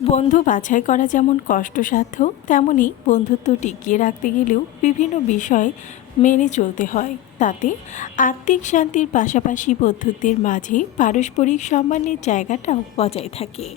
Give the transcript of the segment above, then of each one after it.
বন্ধু বাছাই করা যেমন কষ্টসাধ্য, তেমনি বন্ধুত্ব টিকিয়ে রাখতে গেলেও বিভিন্ন বিষয় মেনে চলতে হয়। তাতে আত্মিক শান্তির পাশাপাশি বন্ধুত্বের মাঝে পারস্পরিক সম্মানের জায়গাটাও বজায় থাকে।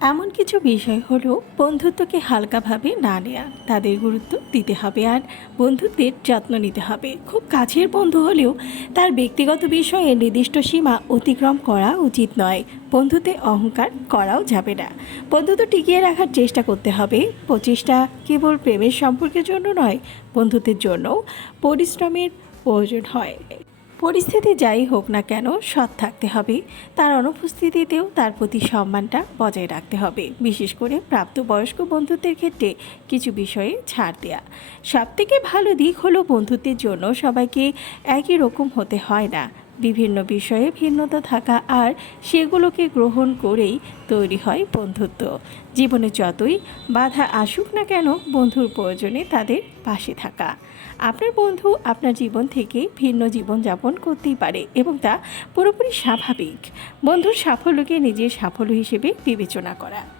এমন কিছু বিষয় হলো বন্ধুত্বকে হালকাভাবে না নেওয়া তাদের গুরুত্ব দিতে হবে আর বন্ধুত্বের যত্ন নিতে হবে। খুব কাছের বন্ধু হলেও তার ব্যক্তিগত বিষয়ে নির্দিষ্ট সীমা অতিক্রম করা উচিত নয়। বন্ধুতে অহংকার করাও যাবে না। বন্ধুত্ব টিকিয়ে রাখার চেষ্টা করতে হবে। প্রচেষ্টা কেবল প্রেমের সম্পর্কের জন্য নয়, বন্ধুত্বের জন্যও পরিশ্রমের প্রয়োজন হয়। পরিস্থিতি যাই হোক না কেন সৎ থাকতে হবে। তার অনুপস্থিতিতেও তার প্রতি সম্মানটা বজায় রাখতে হবে। বিশেষ করে প্রাপ্তবয়স্ক বন্ধুত্বের ক্ষেত্রে কিছু বিষয়ে ছাড় দেয়া। সবথেকে ভালো দিক হলো বন্ধুত্বের জন্য সবাইকে একই রকম হতে হয় না। বিভিন্ন বিষয়ে ভিন্নতা থাকা আর সেগুলোকে গ্রহণ করেই তৈরি হয় বন্ধুত্ব। জীবনে যতই বাধা আসুক না কেন, বন্ধুর প্রয়োজনে তাদের পাশে থাকা। আপনার বন্ধু আপনার জীবন থেকে ভিন্ন জীবনযাপন করতেই পারে এবং তা পুরোপুরি স্বাভাবিক। বন্ধুর সাফল্যকে নিজের সাফল্য হিসেবে বিবেচনা করা।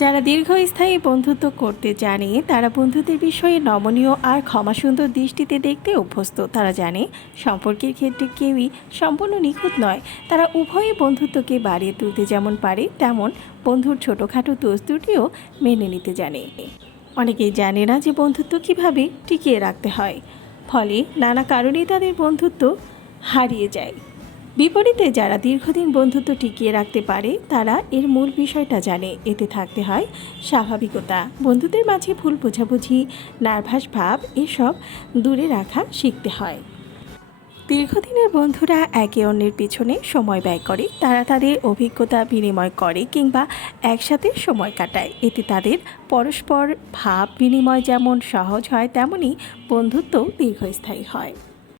যারা দীর্ঘস্থায়ী বন্ধুত্ব করতে জানে, তারা বন্ধুদের বিষয়ে নমনীয় আর ক্ষমাসুন্দর দৃষ্টিতে দেখতে অভ্যস্ত। তারা জানে, সম্পর্কের ক্ষেত্রে কেউই সম্পূর্ণ নিখুঁত নয়। তারা উভয়ে বন্ধুত্বকে বাড়িয়ে তুলতে যেমন পারে, তেমন বন্ধুর ছোটোখাটো দোষ দুটিও মেনে নিতে জানে। অনেকেই জানে না যে বন্ধুত্ব কীভাবে টিকিয়ে রাখতে হয়। ফলে নানা কারণেই তাদের বন্ধুত্ব হারিয়ে যায়। বিপরীতে যারা দীর্ঘদিন বন্ধুত্ব টিকিয়ে রাখতে পারে, তারা এর মূল বিষয়টা জানে। এতে থাকতে হয় স্বাভাবিকতা। বন্ধুদের মাঝে ভুল বোঝাবুঝি, নার্ভাস ভাব, এসব দূরে রাখা শিখতে হয়। দীর্ঘদিনের বন্ধুরা একে অন্যের পিছনে সময় ব্যয় করে। তারা তাদের অভিজ্ঞতা বিনিময় করে কিংবা একসাথে সময় কাটায়। এতে তাদের পরস্পর ভাব বিনিময় যেমন সহজ হয় তেমনই বন্ধুত্বও দীর্ঘস্থায়ী হয়।